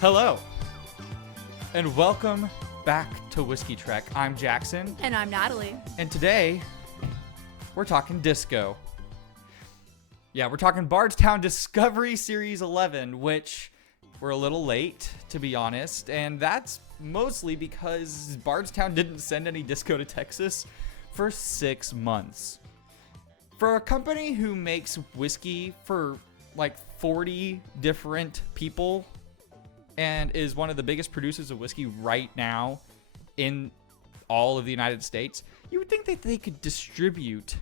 Hello, and welcome back to Whiskey Trek. I'm Jackson. And I'm Natalie. And today, we're talking disco. Yeah, we're talking Bardstown Discovery Series 11, which we're a little late, to be honest. And that's mostly because Bardstown didn't send any disco to Texas for 6 months. For a company who makes whiskey for like 40 different people and is one of the biggest producers of whiskey right now in all of the United States, you would think that they could distribute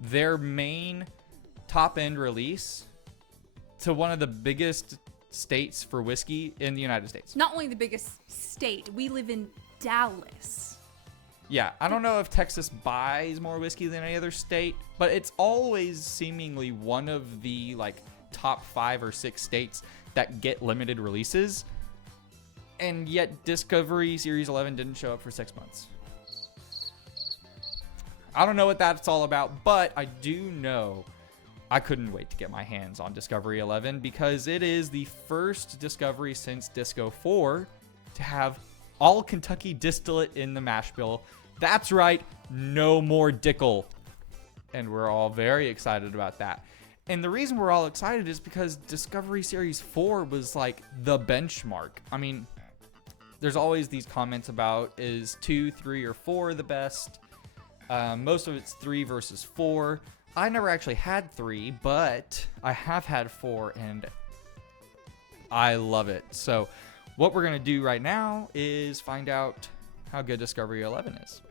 their main top-end release to one of the biggest states for whiskey in the United States. Not only the biggest state, we live in Dallas. Yeah, I don't know if Texas buys more whiskey than any other state, but it's always seemingly one of the top 5 or 6 states that get limited releases. And yet Discovery Series 11 didn't show up for 6 months. I don't know what that's all about, but I do know I couldn't wait to get my hands on Discovery 11 because it is the first Discovery since Disco 4 to have all Kentucky distillate in the mash bill. That's right, no more Dickel. And we're all very excited about that. And the reason we're all excited is because Discovery Series 4 was like the benchmark. I mean, there's always these comments about is 2, 3, or 4 the best. Most of it's 3 versus 4. I never actually had 3, but I have had 4, and I love it. So what we're going to do right now is find out how good Discovery 11 is.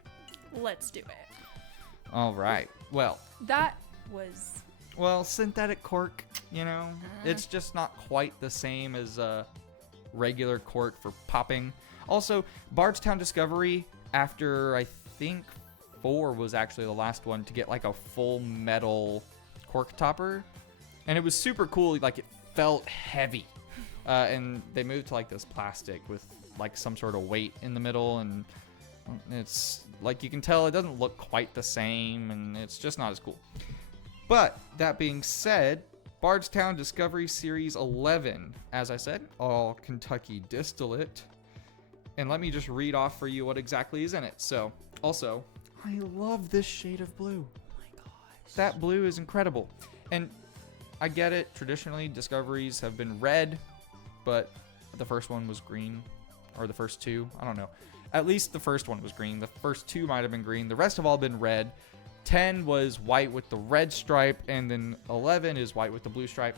Let's do it. All right. Well, That was... Well, synthetic cork, it's just not quite the same as regular cork for popping. Also, Bardstown Discovery, after I think 4 was actually the last one to get like a full metal cork topper. And it was super cool. Like, it felt heavy. And they moved to like this plastic with like some sort of weight in the middle. And it's like, you can tell it doesn't look quite the same. And it's just not as cool. But that being said, Bardstown Discovery Series 11, as I said, all Kentucky distillate. And let me just read off for you what exactly is in it. So, also, I love this shade of blue. Oh my gosh. That blue is incredible. And I get it, traditionally Discoveries have been red, but the first one was green, or the first 2, I don't know. At least the first one was green. The first 2 might have been green. The rest have all been red. 10 was white with the red stripe, and then 11 is white with the blue stripe.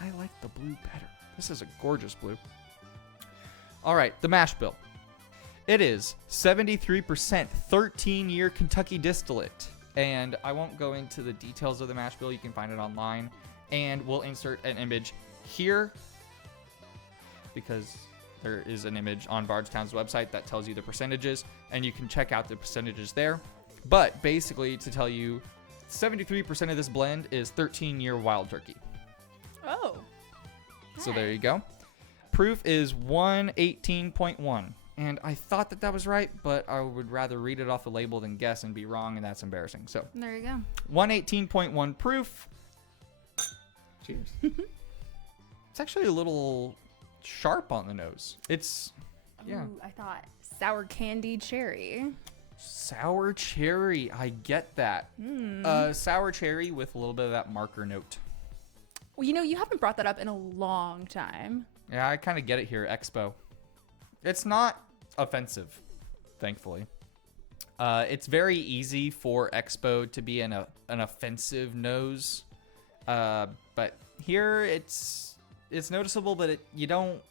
I like the blue better. This is a gorgeous blue. All right, the mash bill. It is 73% 13-year Kentucky distillate. And I won't go into the details of the mash bill. You can find it online. And we'll insert an image here because there is an image on Bardstown's website that tells you the percentages, and you can check out the percentages there. But basically, to tell you, 73% of this blend is 13-year wild turkey. Oh. So there you go. Proof is 118.1. And I thought that was right, but I would rather read it off the label than guess and be wrong, and that's embarrassing. So There you go. 118.1 proof. Cheers. It's actually a little sharp on the nose. It's, yeah. Ooh, I thought sour candied cherry. Sour cherry, I get that. Sour cherry with a little bit of that marker note. Well, you haven't brought that up in a long time. Yeah, I kind of get it here, Expo. It's not offensive, thankfully. It's very easy for Expo to be an offensive nose, but here it's noticeable, but you don't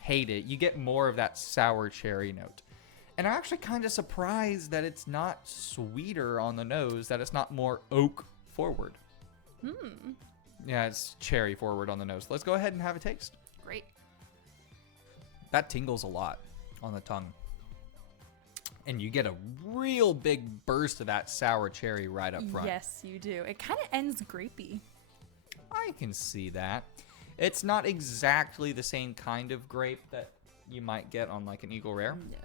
hate it. You get more of that sour cherry note. And I'm actually kind of surprised that it's not sweeter on the nose, that it's not more oak forward. Yeah, it's cherry forward on the nose. Let's go ahead and have a taste. Great. That tingles a lot on the tongue. And you get a real big burst of that sour cherry right up front. Yes, you do. It kind of ends grapey. I can see that. It's not exactly the same kind of grape that you might get on like an Eagle Rare. No.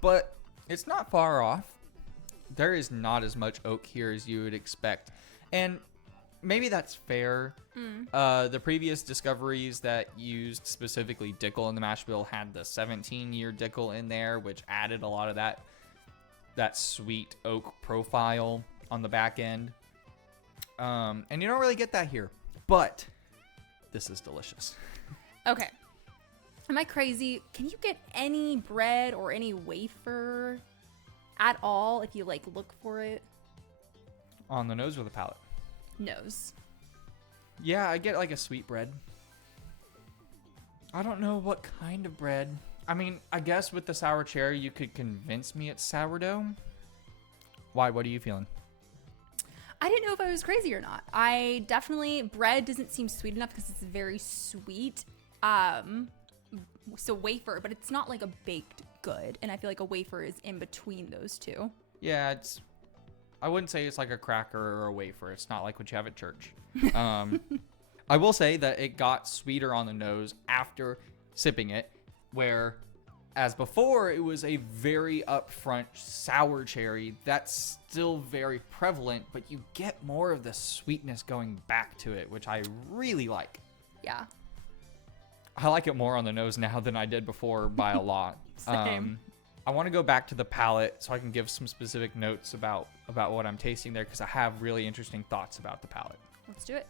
But it's not far off. There is not as much oak here as you would expect. And maybe that's fair. The previous discoveries that used specifically Dickel in the mash bill had the 17-year Dickel in there, which added a lot of that sweet oak profile on the back end. And you don't really get that here, but this is delicious. Okay. Am I crazy? Can you get any bread or any wafer at all if you like look for it? On the nose or the palate? Nose. Yeah, I get like a sweet bread. I don't know what kind of bread. I mean, I guess with the sour cherry, you could convince me it's sourdough. Why? What are you feeling? I didn't know if I was crazy or not. Bread doesn't seem sweet enough because it's very sweet. So wafer, but it's not like a baked good. And I feel like a wafer is in between those two. Yeah, I wouldn't say it's like a cracker or a wafer. It's not like what you have at church. I will say that it got sweeter on the nose after sipping it, where as before, it was a very upfront sour cherry. That's still very prevalent, but you get more of the sweetness going back to it, which I really like. Yeah. I like it more on the nose now than I did before by a lot. Same. I want to go back to the palate so I can give some specific notes about what I'm tasting there, because I have really interesting thoughts about the palate. Let's do it.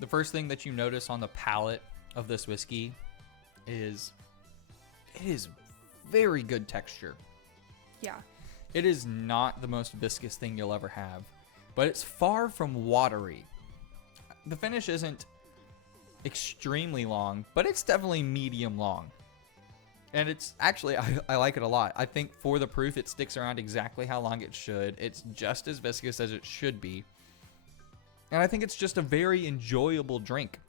The first thing that you notice on the palate of this whiskey is it is very good texture. Yeah. It is not the most viscous thing you'll ever have, but it's far from watery. The finish isn't extremely long, but it's definitely medium long. And it's actually, I like it a lot. I think for the proof, it sticks around exactly how long it should. It's just as viscous as it should be. And I think it's just a very enjoyable drink.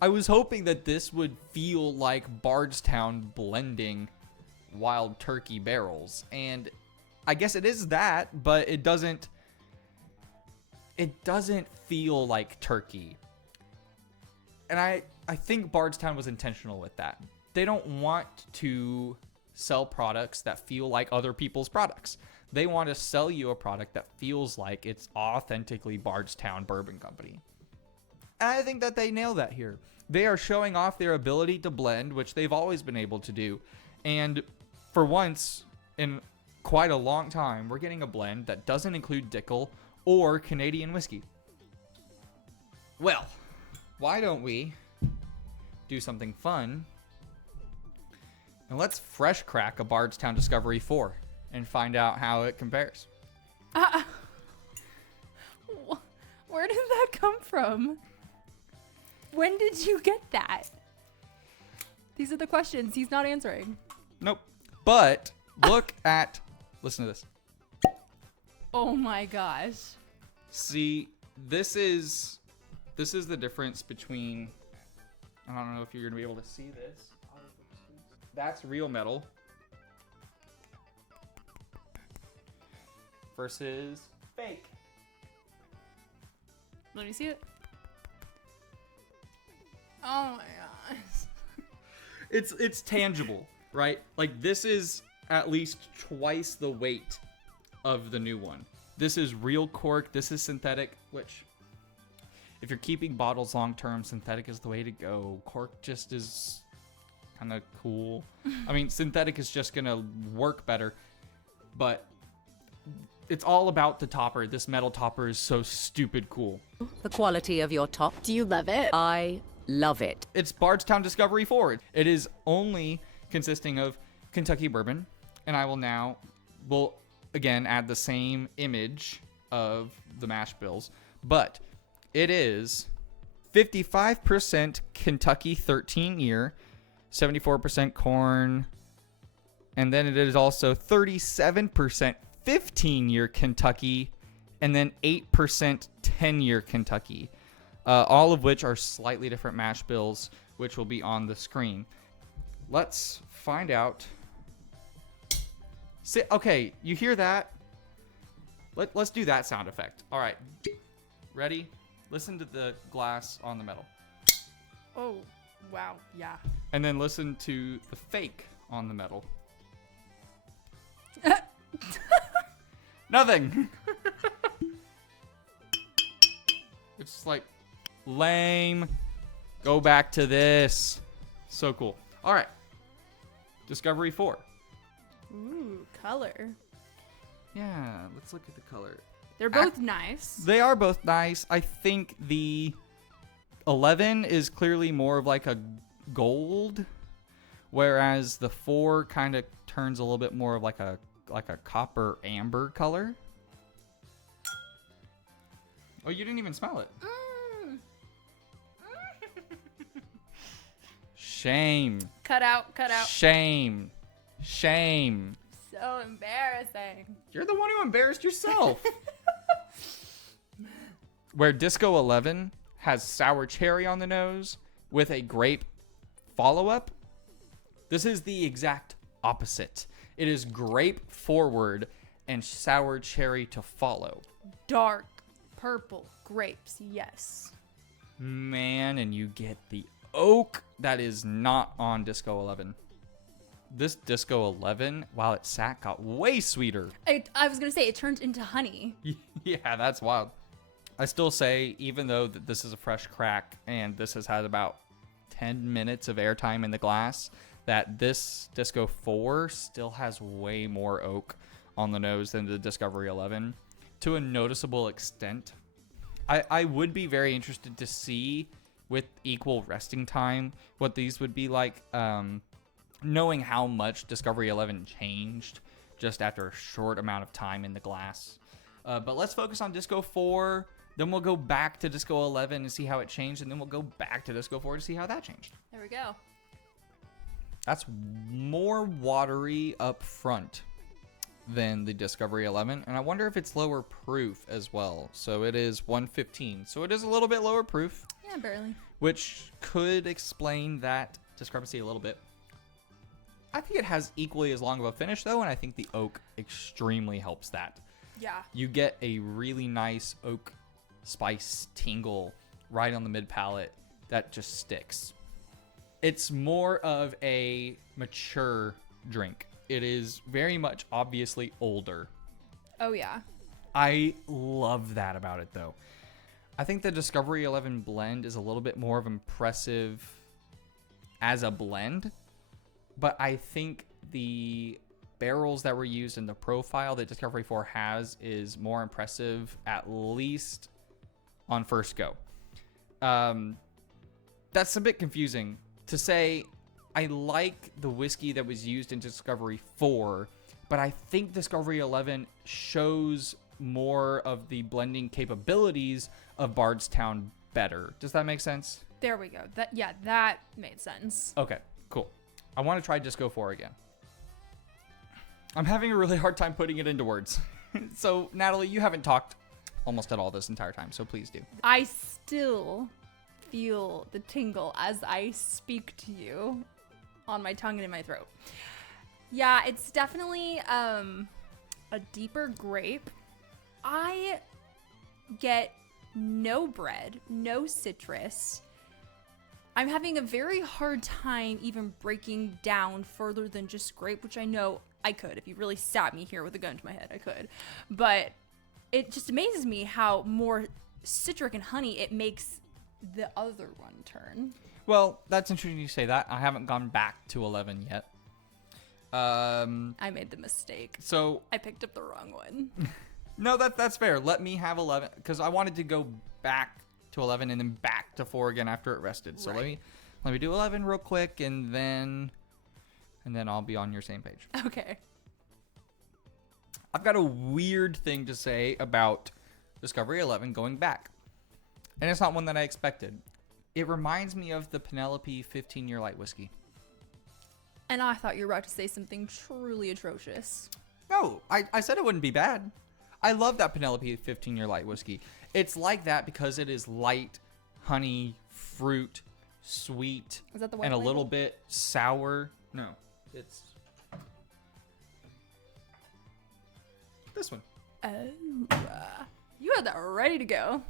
I was hoping that this would feel like Bardstown blending wild turkey barrels. And I guess it is that, but it doesn't feel like turkey. And I think Bardstown was intentional with that. They don't want to sell products that feel like other people's products. They want to sell you a product that feels like it's authentically Bardstown Bourbon Company. And I think that they nail that here. They are showing off their ability to blend, which they've always been able to do. And for once in quite a long time, we're getting a blend that doesn't include Dickel or Canadian whiskey. Well, why don't we do something fun? And let's fresh crack a Bardstown Discovery 4 and find out how it compares. Where did that come from? When did you get that? These are the questions he's not answering. Nope. But listen to this. Oh my gosh. See, this is the difference between, I don't know if you're going to be able to see this. That's real metal versus fake. Let me see it. Oh my gosh. It's tangible, right? Like, this is at least twice the weight of the new one. This is real cork. This is synthetic, which if you're keeping bottles long term, synthetic is the way to go. Cork just is kind of cool. I mean, synthetic is just gonna work better, but it's all about the topper. This metal topper is so stupid cool. The quality of your top. Do you love it? I love it. It's Bardstown Discovery 4. It is only consisting of Kentucky bourbon, and I will again add the same image of the mash bills, but it is 55% Kentucky 13 year, 74% corn, and then it is also 37% 15-year Kentucky, and then 8% 10-year Kentucky, all of which are slightly different mash bills, which will be on the screen. Let's find out. Okay, you hear that? Let's do that sound effect. All right, ready? Listen to the glass on the metal. Oh, wow. Yeah. And then listen to the fake on the metal. Nothing. It's like lame. Go back to this. So cool. All right. Discovery 4. Ooh, color. Yeah, let's look at the color. They're both nice. They are both nice. I think the 11 is clearly more of like a gold, whereas the 4 kind of turns a little bit more of like a copper amber color. Oh, you didn't even smell it. Shame. Cut out. Shame. Shame. So embarrassing. You're the one who embarrassed yourself. Where Disco 11 has sour cherry on the nose with a grape follow-up, this is the exact opposite. It is grape forward and sour cherry to follow. Dark purple grapes, yes. Man, and you get the oak that is not on Disco 11. This Disco 11, while it sat, got way sweeter. I was going to say, it turned into honey. Yeah, that's wild. I still say, even though this is a fresh crack and this has had about 10 minutes of airtime in the glass, that this Disco 4 still has way more oak on the nose than the Discovery 11 to a noticeable extent. I would be very interested to see, with equal resting time, what these would be like, knowing how much Discovery 11 changed just after a short amount of time in the glass. But let's focus on Disco 4. Then we'll go back to Disco 11 and see how it changed, and then we'll go back to Disco 4 to see how that changed. There we go. That's more watery up front than the Discovery 11, and I wonder if it's lower proof as well. So it is 115, so it is a little bit lower proof. Yeah, barely. Which could explain that discrepancy a little bit. I think it has equally as long of a finish, though, and I think the oak extremely helps that. Yeah. You get a really nice oak spice tingle right on the mid palate that just sticks. It's more of a mature drink. It is very much obviously older. Oh, yeah. I love that about it, though. I think the Discovery 11 blend is a little bit more of impressive as a blend, but I think the barrels that were used in the profile that Discovery 4 has is more impressive, at least on first go. That's a bit confusing to say. I like the whiskey that was used in Discovery 4, but I think Discovery 11 shows more of the blending capabilities of Bardstown better. Does that make sense? There we go. That made sense. Okay, cool. I want to try Disco 4 again. I'm having a really hard time putting it into words. So, Natalie, you haven't talked almost at all this entire time, so please do. I still feel the tingle as I speak to you on my tongue and in my throat. Yeah, it's definitely a deeper grape. I get no bread, no citrus. I'm having a very hard time even breaking down further than just grape, which I know I could. If you really stabbed me here with a gun to my head, I could. But it just amazes me how more citric and honey it makes the other one turn. Well, that's interesting you say that. I haven't gone back to 11 yet. I made the mistake. So I picked up the wrong one. No, that's fair. Let me have 11 because I wanted to go back to 11 and then back to 4 again after it rested. So Right. let me do 11 real quick and then I'll be on your same page. Okay. I've got a weird thing to say about Discovery 11 going back. And it's not one that I expected. It reminds me of the Penelope 15-year light whiskey. And I thought you were about to say something truly atrocious. No, I said it wouldn't be bad. I love that Penelope 15-year light whiskey. It's like that because it is light, honey, fruit, sweet, Is that the white and a label? little bit sour. No, it's this one. Oh. You had that ready to go.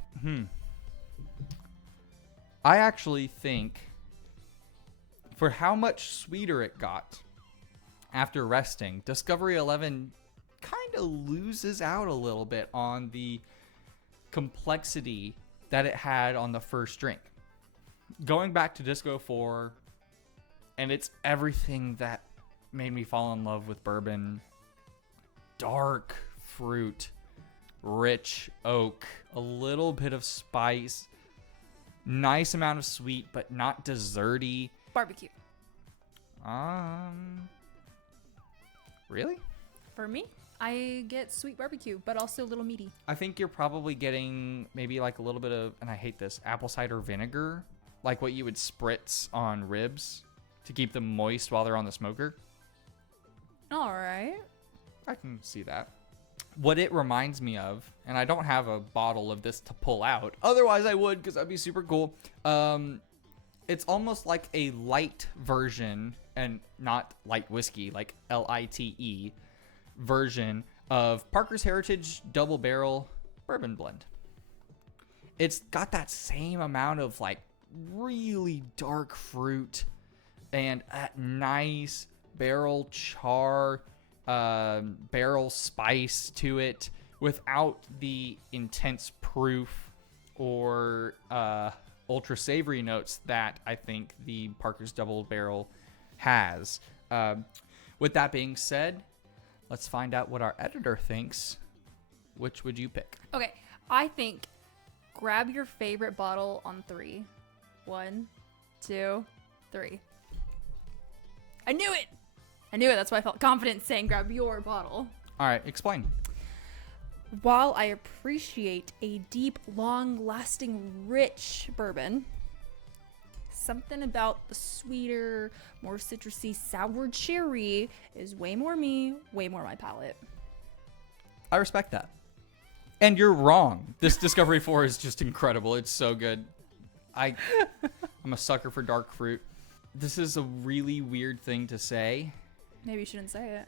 I actually think for how much sweeter it got after resting, Discovery 11 kind of loses out a little bit on the complexity that it had on the first drink. Going back to Disco 4, and it's everything that made me fall in love with bourbon. Dark fruit, rich oak, a little bit of spice, nice amount of sweet, but not desserty. Barbecue. Really? For me, I get sweet barbecue, but also a little meaty. I think you're probably getting maybe like a little bit of, and I hate this, apple cider vinegar, like what you would spritz on ribs to keep them moist while they're on the smoker. All right. I can see that. What it reminds me of, and I don't have a bottle of this to pull out, otherwise I would because that'd be super cool. It's almost like a light version, and not light whiskey, like LITE version of Parker's Heritage Double Barrel Bourbon Blend. It's got that same amount of like really dark fruit and a nice barrel char, barrel spice to it without the intense proof or ultra savory notes that I think the Parker's Double Barrel has. With that being said, let's find out what our editor thinks. Which would you pick? Okay, I think grab your favorite bottle on 3. 1, 2, 3. I knew it! That's why I felt confident saying grab your bottle. All right, explain. While I appreciate a deep, long-lasting, rich bourbon, something about the sweeter, more citrusy, sour cherry is way more me, way more my palate. I respect that. And you're wrong. This Discovery 4 is just incredible. It's so good. I'm a sucker for dark fruit. This is a really weird thing to say. Maybe you shouldn't say it.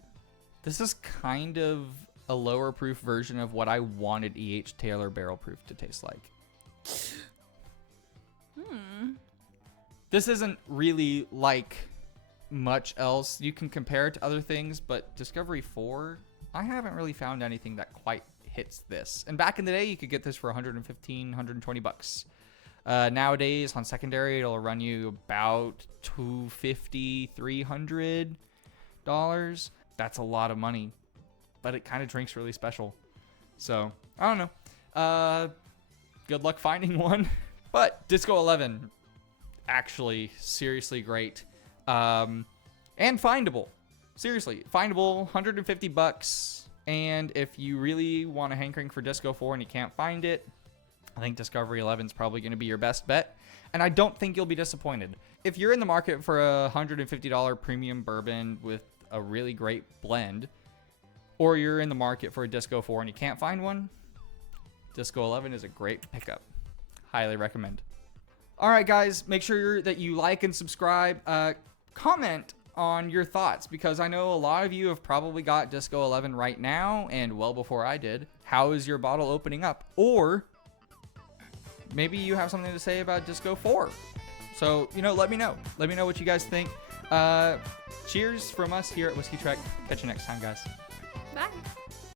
This is kind of a lower proof version of what I wanted E.H. Taylor Barrel Proof to taste like. This isn't really like much else you can compare it to other things, but Discovery 4, I haven't really found anything that quite hits this. And back in the day, you could get this for 115, 120 bucks. Nowadays, on secondary, it'll run you about $250, $300. That's a lot of money, but it kind of drinks really special. So, I don't know. Good luck finding one. But Disco 11, actually, seriously great. And findable. Seriously, findable, 150 bucks. And if you really want a hankering for Disco 4 and you can't find it, I think Discovery 11 is probably going to be your best bet. And I don't think you'll be disappointed. If you're in the market for a $150 premium bourbon with a really great blend, or you're in the market for a Disco 4 and you can't find one, Disco 11 is a great pickup. Highly recommend. All right, guys, make sure that you like and subscribe. Comment on your thoughts, because I know a lot of you have probably got Disco 11 right now, and well before I did. How is your bottle opening up? Or maybe you have something to say about Disco 4. So, let me know. Let me know what you guys think. Cheers from us here at Whiskey Trek. Catch you next time, guys.